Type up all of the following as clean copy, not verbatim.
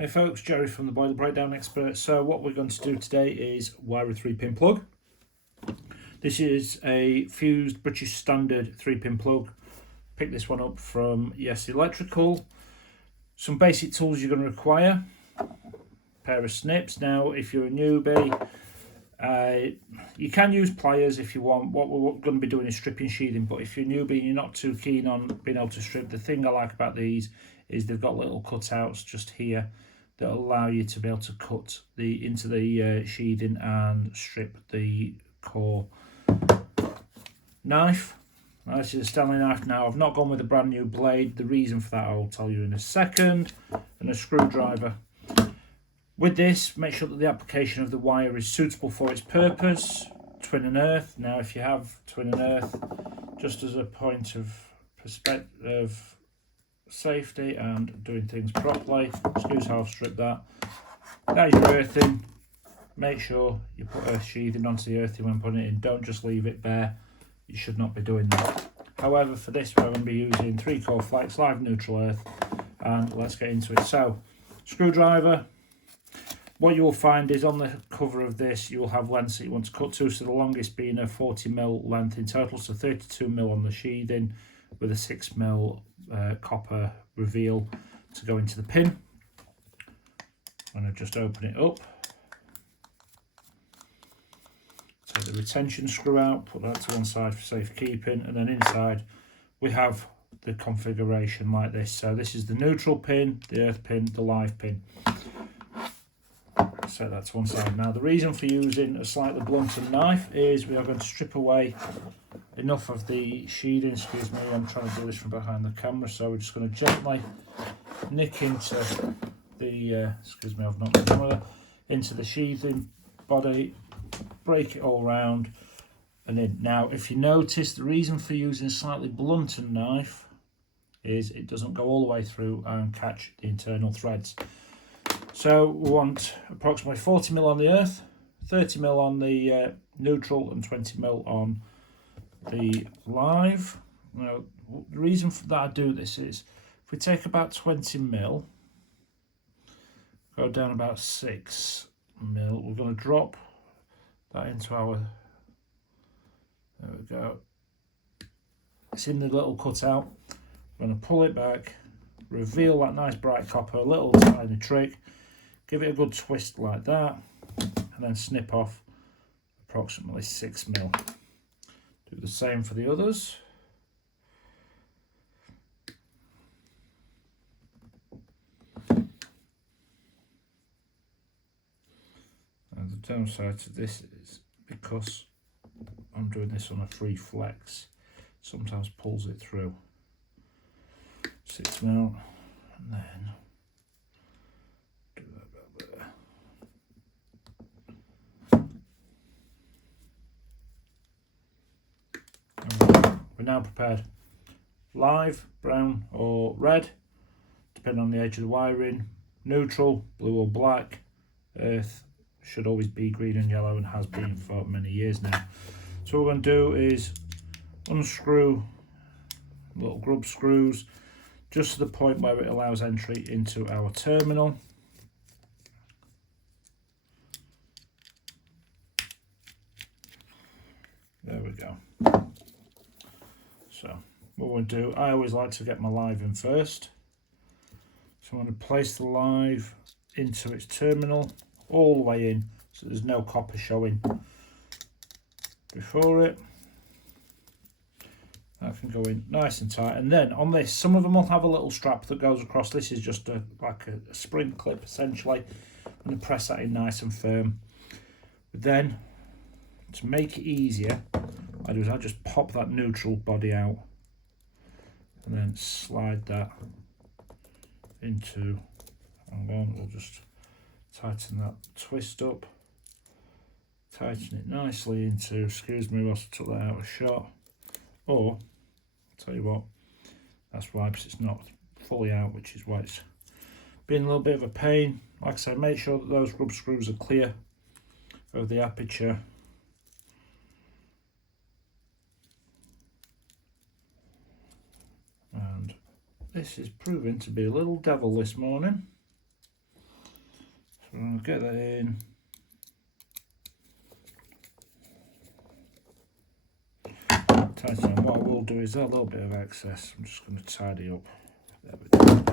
Hey folks, Jerry from the Boiler Breakdown Expert. So what we're going to do today is wire a 3-pin plug. This is a fused British standard 3-pin plug. Pick this one up from Yes Electrical. Some basic tools you're going to require. A pair of snips. Now if you're a newbie, you can use pliers if you want. What we're going to be doing is stripping sheathing, but if you're a newbie and you're not too keen on being able to strip, the thing I like about these is they've got little cutouts just here that allow you to be able to cut into the sheathing and strip the core. Knife. Now, this is a Stanley knife. Now I've not gone with a brand new blade. The reason for that I'll tell you in a second. And a screwdriver. With this, make sure that the application of the wire is suitable for its purpose. Twin and earth. Now if you have twin and earth, just as a point of perspective, safety and doing things properly, excuse how I've stripped that. That is your earthing. Make sure you put earth sheathing onto the earthing when putting it in. Don't just leave it bare. You should not be doing that. However, for this we're going to be using 3-core flex live neutral earth, and let's get into it. So, screwdriver. What you will find is on the cover of this you will have lengths that you want to cut to, so the longest being a 40mm length in total, so 32mm on the sheathing with a 6mm copper reveal to go into the pin. I'm going to just open it up, take the retention screw out, put that to one side for safekeeping, and then inside we have the configuration like this. So this is the neutral pin, the earth pin, the live pin. Set that to one side. Now the reason for using a slightly blunted knife is we are going to strip away enough of the sheathing. Excuse me, I'm trying to do this from behind the camera, so we're just going to gently nick into the excuse me, I've knocked the camera into the sheathing body, break it all round and in. Now if you notice, the reason for using a slightly blunted knife is it doesn't go all the way through and catch the internal threads. So we want approximately 40mm on the earth, 30mm on the neutral and 20mm on the live. Now the reason for that I do this is if we take about 20mm, go down about 6mm, we're going to drop that into our, there we go, it's in the little cutout. I'm going to pull it back, reveal that nice bright copper, a little tiny trick, give it a good twist like that, and then snip off approximately 6mm. Do the same for the others. And the downside to this is because I'm doing this on a free flex, sometimes pulls it through. 6mm, and then do that about there. We're now prepared. Live, brown or red, depending on the age of the wiring. Neutral, blue or black. Earth should always be green and yellow and has been for many years now. So what we're going to do is unscrew little grub screws just to the point where it allows entry into our terminal. There we go. So what we'll do, I always like to get my live in first. So I'm going to place the live into its terminal all the way in so there's no copper showing before it. That can go in nice and tight, and then on this, some of them will have a little strap that goes across. This is just like a spring clip essentially. I'm going to press that in nice and firm. But then to make it easier, I just pop that neutral body out and then slide that into, and then we'll just tighten that twist up, tighten it nicely into, excuse me whilst I took that out of shot, or I'll tell you what, that's why, because it's not fully out, which is why it's been a little bit of a pain. Like I said, make sure that those grub screws are clear of the aperture. And this is proving to be a little devil this morning. So I'm going to get that in. Tighten. What I will do is that little bit of excess, I'm just going to tidy up. There we go.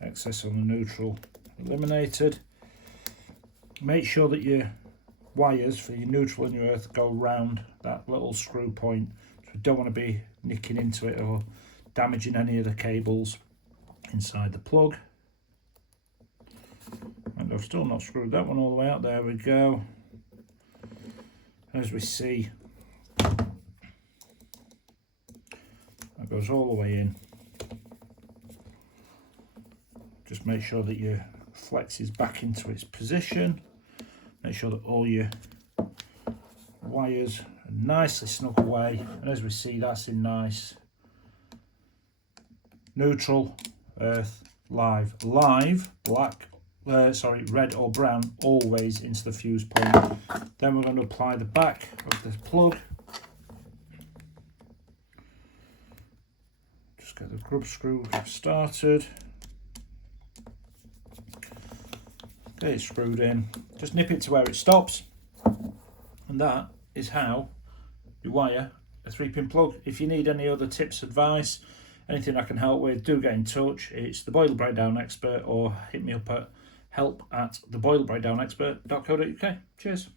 Excess on the neutral eliminated. Make sure that your wires for your neutral and your earth go round that little screw point. So we don't want to be nicking into it or damaging any of the cables inside the plug. And I've still not screwed that one all the way out. There we go. As we see, that goes all the way in. Just make sure that your flex is back into its position. Make sure that all your wires are nicely snug away. And as we see, that's in nice. Neutral, earth, live, black, red or brown, always into the fuse point. Then we're going to apply the back of the plug. Just get the grub screw started. Get it screwed in. Just nip it to where it stops. And that is how you wire a 3-pin plug. If you need any other tips, advice, anything I can help with, do get in touch. It's the Boiler Breakdown Expert, or hit me up at help@theboilerbreakdownexpert.co.uk. Cheers.